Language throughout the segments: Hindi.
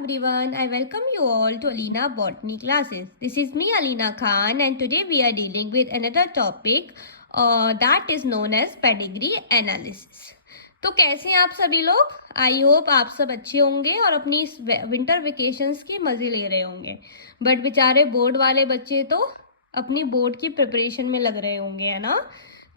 everyone, I welcome you all to Alina Botany classes. This is me Alina Khan and today we are dealing with another topic that is known as pedigree analysis. तो कैसे हैं आप सभी लोग? आई होप आप सब अच्छे होंगे और अपनी इस विंटर वेकेशंस की मज़े ले रहे होंगे. बट बेचारे बोर्ड वाले बच्चे तो अपनी बोर्ड की प्रिपरेशन में लग रहे होंगे, है ना.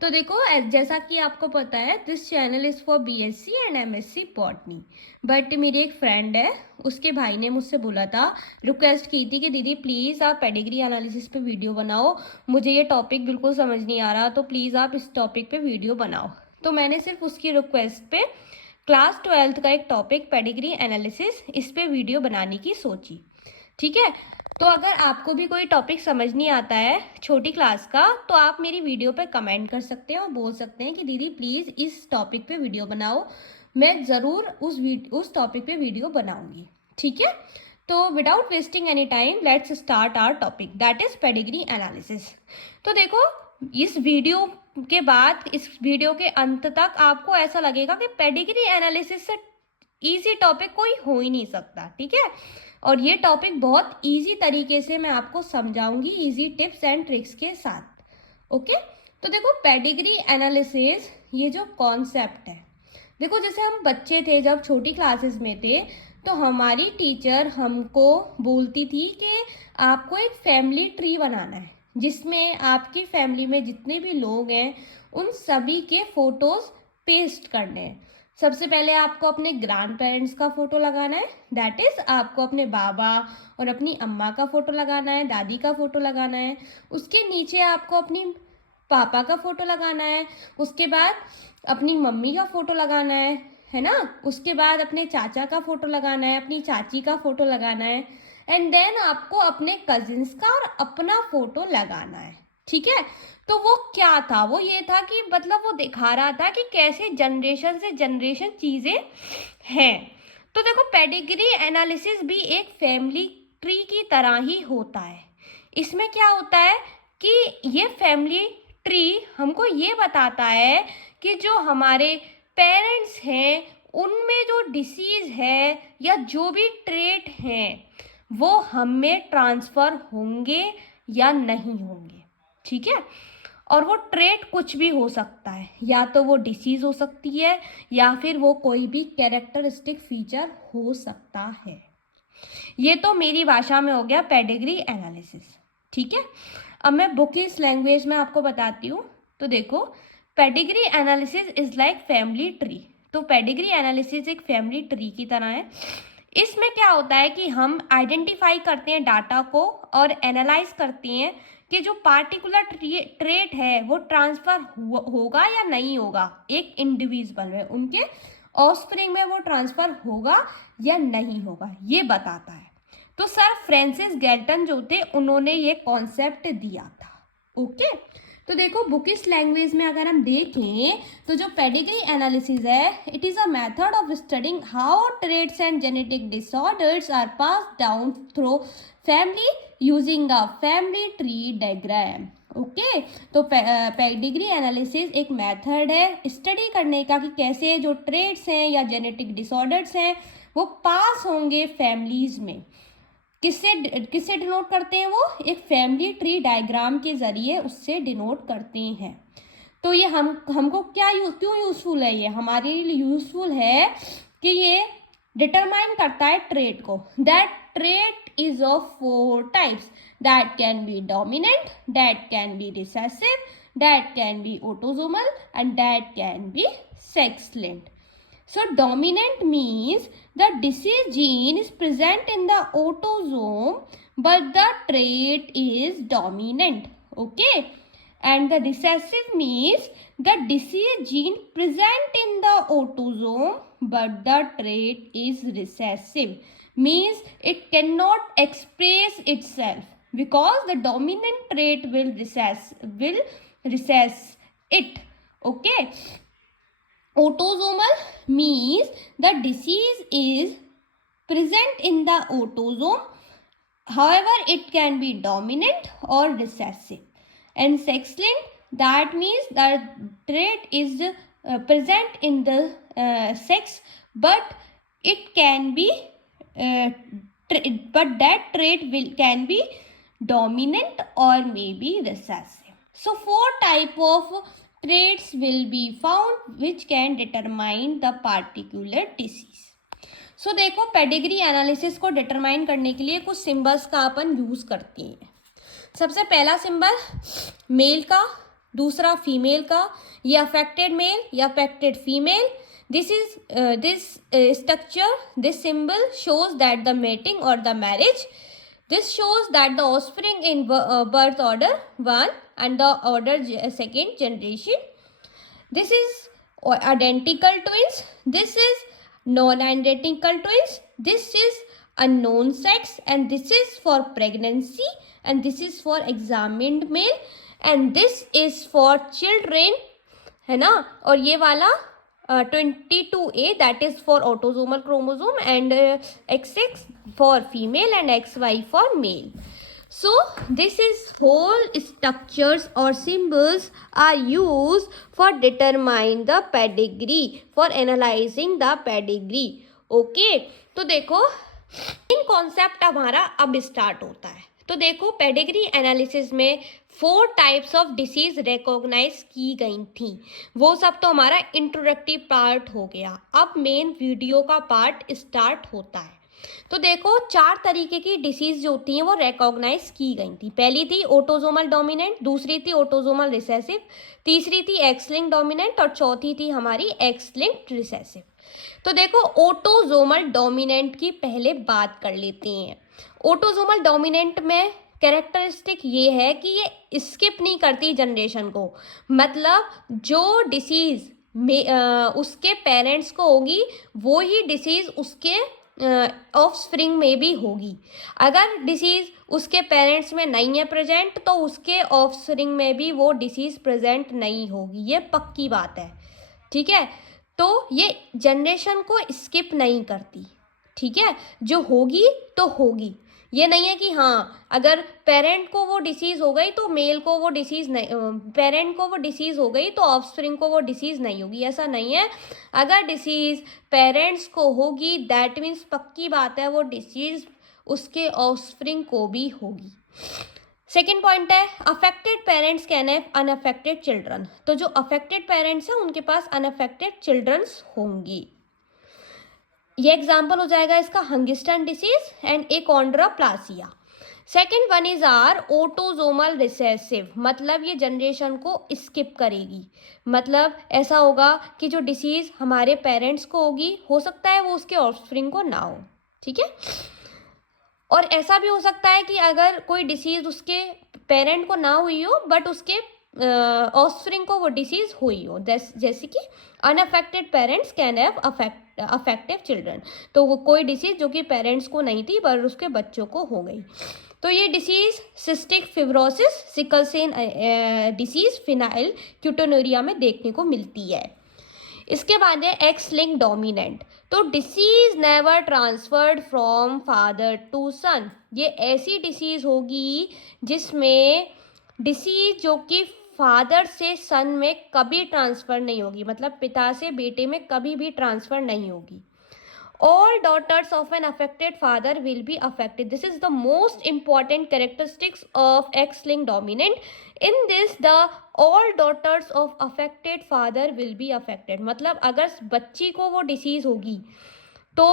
तो देखो, जैसा कि आपको पता है, this channel is for BSc and MSc botany. But मेरी एक फ्रेंड है, उसके भाई ने मुझसे बोला था, रिक्वेस्ट की थी कि दीदी प्लीज़ आप पेडिग्री एनालिसिस पे वीडियो बनाओ, मुझे ये टॉपिक बिल्कुल समझ नहीं आ रहा, तो प्लीज़ आप इस टॉपिक पे वीडियो बनाओ. तो मैंने सिर्फ उसकी रिक्वेस्ट पे क्लास 12th का एक टॉपिक पेडिग्री एनालिसिस, इस पे वीडियो बनाने की सोची. ठीक है. तो अगर आपको भी कोई टॉपिक समझ नहीं आता है छोटी क्लास का, तो आप मेरी वीडियो पे कमेंट कर सकते हैं और बोल सकते हैं कि दीदी प्लीज़ इस टॉपिक पे वीडियो बनाओ, मैं ज़रूर उस टॉपिक पे वीडियो बनाऊंगी. ठीक है. तो without wasting any time let's start our topic, that is pedigree analysis. तो देखो, इस वीडियो के बाद, इस वीडियो के अंत तक आपको ऐसा लगेगा कि पेडिग्री एनालिसिस से ईजी टॉपिक कोई हो ही नहीं सकता. ठीक है. और ये टॉपिक बहुत ईजी तरीके से मैं आपको समझाऊंगी, ईजी टिप्स एंड ट्रिक्स के साथ. ओके. तो देखो, पेडिग्री एनालिसिस ये जो कॉन्सेप्ट है, देखो जैसे हम बच्चे थे, जब छोटी क्लासेस में थे, तो हमारी टीचर हमको बोलती थी कि आपको एक फैमिली ट्री बनाना है, जिसमें आपकी फैमिली में जितने भी लोग हैं उन सभी के फोटोज़ पेस्ट करने हैं. सबसे पहले आपको अपने ग्रैंड पेरेंट्स का फ़ोटो लगाना है, दैट इज़ आपको अपने बाबा और अपनी अम्मा का फ़ोटो लगाना है, दादी का फ़ोटो लगाना है. उसके नीचे आपको अपनी पापा का फ़ोटो लगाना है. उसके बाद अपनी मम्मी का फ़ोटो लगाना है ना. उसके बाद अपने चाचा का फ़ोटो लगाना है, अपनी चाची का फ़ोटो लगाना है, एंड देन आपको अपने कजिन्स का और अपना फ़ोटो लगाना है. ठीक है. तो वो क्या था, वो ये था कि मतलब वो दिखा रहा था कि कैसे जनरेशन से जनरेशन चीज़ें हैं. तो देखो, पेडिग्री एनालिसिस भी एक फैमिली ट्री की तरह ही होता है. इसमें क्या होता है कि ये फैमिली ट्री हमको ये बताता है कि जो हमारे पेरेंट्स हैं उनमें जो डिसीज़ है या जो भी ट्रेट हैं वो हम में ट्रांसफ़र होंगे या नहीं होंगे. ठीक है. और वो ट्रेट कुछ भी हो सकता है, या तो वो डिसीज़ हो सकती है या फिर वो कोई भी कैरेक्टरिस्टिक फीचर हो सकता है. ये तो मेरी भाषा में हो गया पेडिग्री एनालिसिस. ठीक है. अब मैं बुकिश लैंग्वेज में आपको बताती हूँ. तो देखो, pedigree analysis is like family tree. तो पेडिग्री एनालिसिस एक फैमिली ट्री की तरह है. इसमें क्या होता है कि हम आइडेंटिफाई करते हैं डाटा को और एनालाइज करते हैं कि जो पार्टिकुलर ट्रेट है वो ट्रांसफ़र होगा या नहीं होगा एक इंडिविजुअल में, उनके ऑफस्प्रिंग में वो ट्रांसफ़र होगा या नहीं होगा, ये बताता है. तो सर फ्रांसिस गैल्टन जो थे, उन्होंने ये कॉन्सेप्ट दिया था. ओके. तो देखो, बुकिश लैंग्वेज में अगर हम देखें तो जो पेडिग्री एनालिसिस है, it is a method of studying how traits and genetic disorders are pass down through family using a family tree diagram. Okay. तो पेडिग्री एनालिसिस एक मेथड है स्टडी करने का कि कैसे जो ट्रेट्स हैं या जेनेटिक डिसऑर्डर्स हैं वो पास होंगे फैमिलीज़ में. किससे डिनोट करते हैं वो? एक फैमिली ट्री डायग्राम के ज़रिए उससे डिनोट करते हैं. तो ये हमको क्यों यूज़फुल है? ये हमारे लिए यूज़फुल है कि ये डिटरमाइन करता है ट्रेट को. That trait is of 4 types. That can be dominant, that can be recessive, that can be autosomal and that can be sex linked. So dominant means the disease gene is present in the autosome but the trait is dominant. Okay. And the recessive means the disease gene present in the autosome but the trait is recessive. Means it cannot express itself because the dominant trait will recess it. Okay. Autosomal means the disease is present in the autosome, however it can be dominant or recessive. And sex-linked, that means the trait is present in the sex but it can be but that trait can be dominant or maybe recessive. So 4 type of traits will be found which can determine the particular disease. सो देखो पेडिग्री एनालिसिस को डिटरमाइन करने के लिए कुछ सिंबल्स का अपन यूज करते हैं. सबसे पहला सिंबल मेल का, दूसरा फीमेल का. ये अफेक्टेड मेल या affected female. This structure, this symbol shows that the mating or the marriage. This shows that the offspring in birth order 1 and the order 2nd generation. This is identical twins. This is non-identical twins. This is unknown sex, and this is for pregnancy, and this is for examined male, and this is for children, है ना. और ये वाला 22A that is for autosomal chromosome, and XX for female and XY for male. So this is whole structures or symbols are used for determine the pedigree, for analyzing the pedigree. Okay, तो देखो इन कॉन्सेप्ट हमारा अब स्टार्ट होता है. तो देखो पेडिग्री एनालिसिस में 4 टाइप्स ऑफ डिसीज रिकॉग्नाइज की गई थी. वो सब तो हमारा इंट्रोडक्टिव पार्ट हो गया. अब मेन वीडियो का पार्ट स्टार्ट होता है. तो देखो 4 तरीके की डिसीज जो होती हैं वो रिकॉग्नाइज की गई थी. पहली थी ऑटोसोमल डोमिनेंट, दूसरी थी ऑटोसोमल रिसेसिव, तीसरी थी एक्स लिंक्ड डोमिनेंट और चौथी थी हमारी एक्स लिंक्ड रिसेसिव. तो देखो ऑटोसोमल डोमिनेंट की पहले बात कर लेते हैं. ऑटोसोमल डोमिनेंट में कैरेक्टरिस्टिक ये है कि ये स्किप नहीं करती जनरेशन को. मतलब जो डिसीज उसके पेरेंट्स को होगी वो ही डिसीज उसके ऑफस्प्रिंग में भी होगी. अगर डिसीज उसके पेरेंट्स में नहीं है प्रेजेंट तो उसके ऑफस्प्रिंग में भी वो डिसीज प्रेजेंट नहीं होगी. ये पक्की बात है. ठीक है, तो ये जनरेशन को स्किप नहीं करती. ठीक है, जो होगी तो होगी. ये नहीं है कि हाँ अगर पेरेंट को वो डिसीज़ हो गई तो मेल को वो डिसीज़ नहीं, पेरेंट को वो डिसीज़ हो गई तो ऑफस्प्रिंग को वो डिसीज़ नहीं होगी. ऐसा नहीं है. अगर डिसीज़ पेरेंट्स को होगी दैट मीन्स पक्की बात है वो डिसीज़ उसके ऑफस्प्रिंग को भी होगी. सेकेंड पॉइंट है affected parents can have unaffected children. तो जो अफेक्टेड पेरेंट्स हैं उनके पास अनअफेक्टेड चिल्ड्रंस होंगी. ये एग्जाम्पल हो जाएगा इसका Huntington disease and achondroplasia. Second one is are autosomal recessive. मतलब ये जनरेशन को स्किप करेगी. मतलब ऐसा होगा कि जो डिसीज हमारे पेरेंट्स को होगी हो सकता है वो उसके ऑफस्प्रिंग को ना हो. ठीक है, और ऐसा भी हो सकता है कि अगर कोई डिसीज उसके पेरेंट को ना हुई हो बट उसके ऑफस्प्रिंग को वो डिसीज हुई हो. जैसे कि unaffected parents can have affective children. तो वो कोई डिसीज जो कि पेरेंट्स को नहीं थी पर उसके बच्चों को हो गई. तो ये disease cystic fibrosis, sickle cell disease, phenyl ketonuria में देखने को मिलती है. इसके बाद है एक्स लिंक डोमिनेंट. तो disease never transferred from father to son. ये ऐसी डिसीज होगी जिसमें डिसीज जो कि फादर से सन में कभी ट्रांसफ़र नहीं होगी. मतलब पिता से बेटे में कभी भी ट्रांसफ़र नहीं होगी. All daughters of an affected father will be affected. This is the most important characteristics of X-linked dominant. In this, the all daughters of affected father will be affected. मतलब अगर बच्ची को वो डिसीज़ होगी तो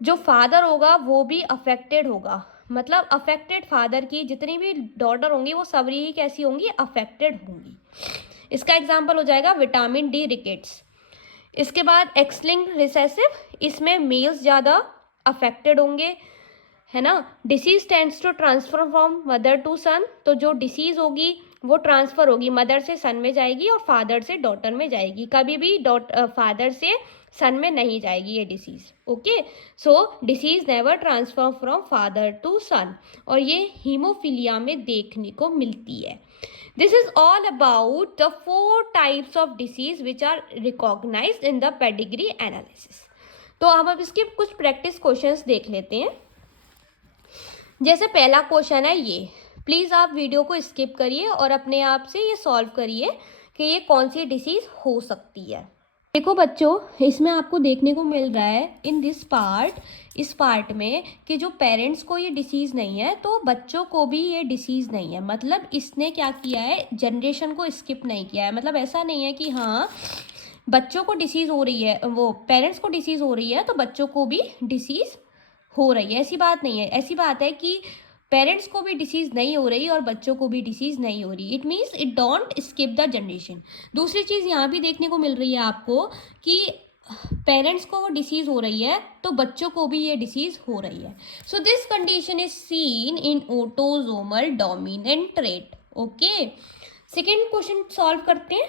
जो फादर होगा वो भी अफेक्टेड होगा. मतलब अफेक्टेड फादर की जितनी भी डॉटर होंगी वो सभी ही कैसी होंगी, अफेक्टेड होंगी. इसका एग्जांपल हो जाएगा विटामिन डी रिकेट्स. इसके बाद एक्स लिंक्ड रिसेसिव, इसमें मेल्स ज़्यादा अफेक्टेड होंगे, है ना. Disease tends to transfer from mother to son. तो जो डिसीज़ होगी वो ट्रांसफ़र होगी, मदर से सन में जाएगी और फादर से डॉटर में जाएगी. कभी भी फादर से सन में नहीं जाएगी ये disease. Okay, so disease never transfer from father to son. और ये हीमोफीलिया में देखने को मिलती है. This is all about the 4 types of disease which are recognized in the pedigree analysis. तो अब इसके कुछ प्रैक्टिस क्वेश्चंस देख लेते हैं. जैसे पहला क्वेश्चन है ये. प्लीज़ आप वीडियो को स्किप करिए और अपने आप से ये सॉल्व करिए कि ये कौन सी डिसीज़ हो सकती है. देखो बच्चों, इसमें आपको देखने को मिल रहा है इन दिस पार्ट, इस पार्ट में कि जो पेरेंट्स को ये डिसीज़ नहीं है तो बच्चों को भी ये डिसीज़ नहीं है। मतलब इसने क्या किया है, जनरेशन को स्किप नहीं किया है। मतलब ऐसा नहीं है कि हाँ बच्चों को डिसीज़ हो रही है, वो पेरेंट्स को डिसीज़ हो रही है तो बच्चों को भी डिसीज़ हो रही है, ऐसी बात नहीं है। ऐसी बात है कि पेरेंट्स को भी डिसीज़ नहीं हो रही और बच्चों को भी डिसीज़ नहीं हो रही। It means it don't skip the generation. दूसरी चीज़ यहाँ भी देखने को मिल रही है आपको कि पेरेंट्स को वो डिसीज़ हो रही है तो बच्चों को भी ये डिसीज़ हो रही है। So this condition is seen in autosomal dominant trait. Okay, second question solve करते हैं।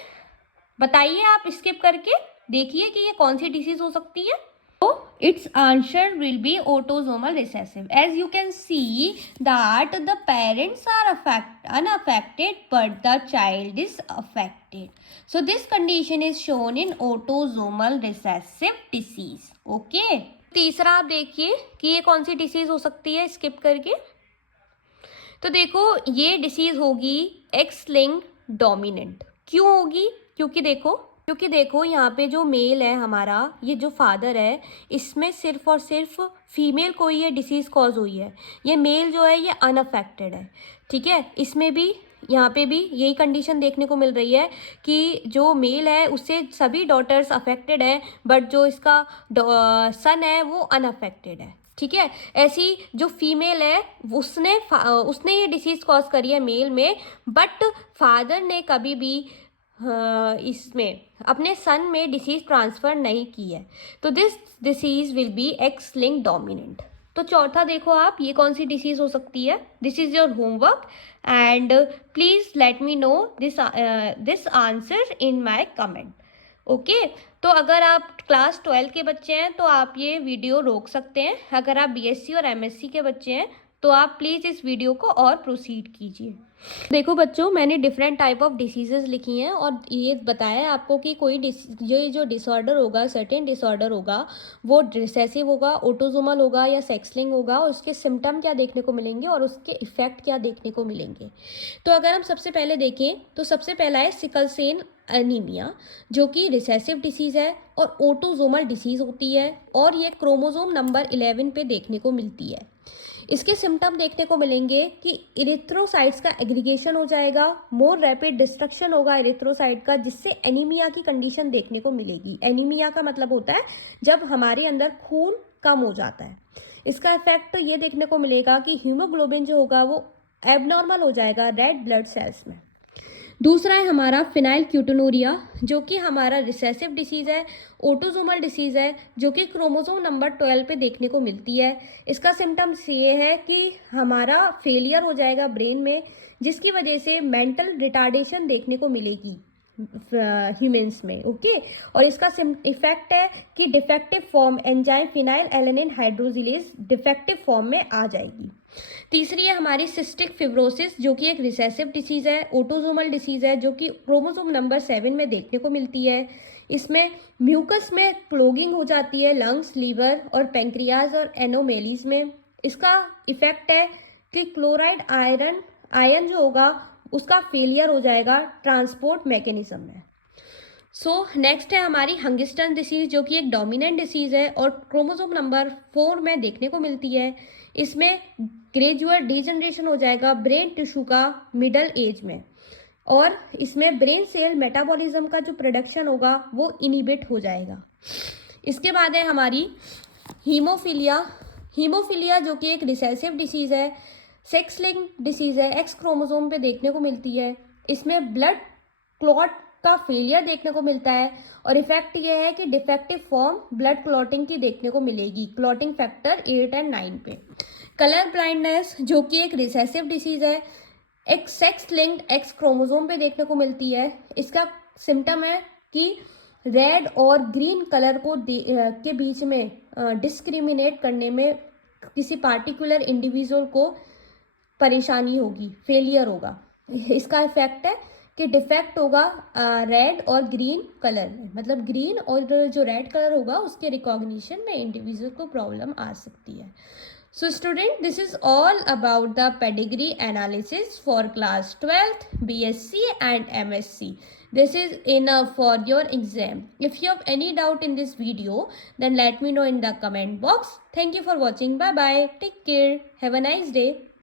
बताइए आप स्किप करके देखिए कि ये कौन सी डिसीज़ हो सकती है। So its answer will be autosomal recessive. As you can see that the parents are unaffected but the child is affected. So this condition is shown in autosomal recessive disease. Okay. तीसरा आप देखिए कि ये कौन सी डिसीज हो सकती है स्किप करके। तो देखो ये डिसीज होगी एक्स लिंक्ड डोमिनेंट। क्यों होगी? क्योंकि देखो यहाँ पे जो मेल है हमारा, ये जो फादर है, इसमें सिर्फ और सिर्फ फीमेल को ये डिसीज़ कॉज हुई है। ये मेल जो है ये अनअफेक्टेड है। ठीक है, इसमें भी यहाँ पे भी यही कंडीशन देखने को मिल रही है कि जो मेल है उससे सभी डॉटर्स अफेक्टेड हैं बट जो इसका सन है वो अनअफेक्टेड है। ठीक है, ऐसी जो फीमेल है उसने ये डिसीज़ कॉज करी है मेल में, बट फादर ने कभी भी इसमें अपने सन में डिसीज़ ट्रांसफ़र नहीं की है। तो this disease will be x link dominant. तो चौथा देखो आप, ये कौन सी डिसीज़ हो सकती है। This is your homework and please let me know this answer in my comment. Okay, तो अगर आप क्लास 12 के बच्चे हैं तो आप ये वीडियो रोक सकते हैं। अगर आप बीएससी और एमएससी के बच्चे हैं तो आप प्लीज़ इस वीडियो को और प्रोसीड कीजिए। देखो बच्चों, मैंने डिफरेंट टाइप ऑफ डिसीजेज लिखी हैं और ये बताया है आपको कि कोई जो डिसऑर्डर होगा, सर्टेन डिसऑर्डर होगा, वो रिसेसिव होगा, ऑटोसोमल होगा या सेक्सलिंग होगा, और उसके सिम्टम क्या देखने को मिलेंगे और उसके इफेक्ट क्या देखने को मिलेंगे। तो अगर हम सबसे पहले देखें तो सबसे पहला है सिकल सेल एनीमिया, जो कि रिसेसिव डिसीज़ है और ऑटोसोमल डिसीज़ होती है और ये क्रोमोसोम नंबर 11 पे देखने को मिलती है। इसके सिम्टम देखने को मिलेंगे कि इरिथ्रोसाइट्स का एग्रीगेशन हो जाएगा, मोर रैपिड डिस्ट्रक्शन होगा इरिथ्रोसाइट का, जिससे एनीमिया की कंडीशन देखने को मिलेगी। एनीमिया का मतलब होता है जब हमारे अंदर खून कम हो जाता है। इसका इफेक्ट ये देखने को मिलेगा कि हीमोग्लोबिन जो होगा वो एबनॉर्मल हो जाएगा रेड ब्लड सेल्स में। दूसरा है हमारा फिनाइलक्यूटिनूरिया, जो कि हमारा रिसेसिव डिसीज़ है, ऑटोसोमल डिसीज़ है, जो कि क्रोमोसोम नंबर 12 पे देखने को मिलती है। इसका सिम्टम्स ये है कि हमारा फेलियर हो जाएगा ब्रेन में, जिसकी वजह से मेंटल रिटार्डेशन देखने को मिलेगी ह्यूमंस में। ओके, और इसका इफेक्ट है कि defective form enzyme phenylalanine hydroxylase defective form में आ जाएगी। तीसरी है हमारी सिस्टिक फिब्रोसिस, जो कि एक रिसेसिव डिसीज़ है, ऑटोसोमल डिसीज़ है, जो कि क्रोमोसोम नंबर 7 में देखने को मिलती है। इसमें म्यूकस में क्लोगिंग हो जाती है लंग्स, लीवर और पेंक्रियाज और एनोमेलीज में। इसका इफेक्ट है कि क्लोराइड आयन जो होगा उसका फेलियर हो जाएगा ट्रांसपोर्ट मैकेनिज्म में। सो नेक्स्ट है हमारी हंगिस्टन डिसीज़, जो कि एक डोमिनेंट डिसीज़ है और क्रोमोसोम नंबर 4 में देखने को मिलती है। इसमें ग्रेजुअल डिजनरेशन हो जाएगा ब्रेन टिश्यू का मिडल एज में, और इसमें ब्रेन सेल मेटाबॉलिज्म का जो प्रोडक्शन होगा वो इनिबिट हो जाएगा। इसके बाद है हमारी हीमोफीलिया, जो कि एक रिसेसिव डिसीज़ है, सेक्स लिंक डिसीज़ है, एक्स क्रोमोसोम पे देखने को मिलती है। इसमें ब्लड क्लॉट का फेलियर देखने को मिलता है और इफेक्ट ये है कि डिफेक्टिव फॉर्म ब्लड क्लॉटिंग की देखने को मिलेगी क्लॉटिंग फैक्टर 8 और 9 पे। कलर ब्लाइंडनेस, जो कि एक रिसेसिव डिसीज़ है, एक सेक्स लिंक्ड एक्स क्रोमोसोम पे देखने को मिलती है। इसका सिम्टम है कि रेड और ग्रीन कलर को के बीच में डिस्क्रिमिनेट करने में किसी पार्टिकुलर इंडिविजुअल को परेशानी होगी, फेलियर होगा। इसका इफेक्ट है कि डिफेक्ट होगा रेड और ग्रीन कलर में, मतलब ग्रीन और जो रेड कलर होगा उसके रिकॉग्निशन में इंडिविजुअल को प्रॉब्लम आ सकती है। So student, this is all about the pedigree analysis for class 12th, BSc and MSc. This is enough for your exam. If you have any doubt in this video, then let me know in the comment box. Thank you for watching. Bye bye. Take care. Have a nice day.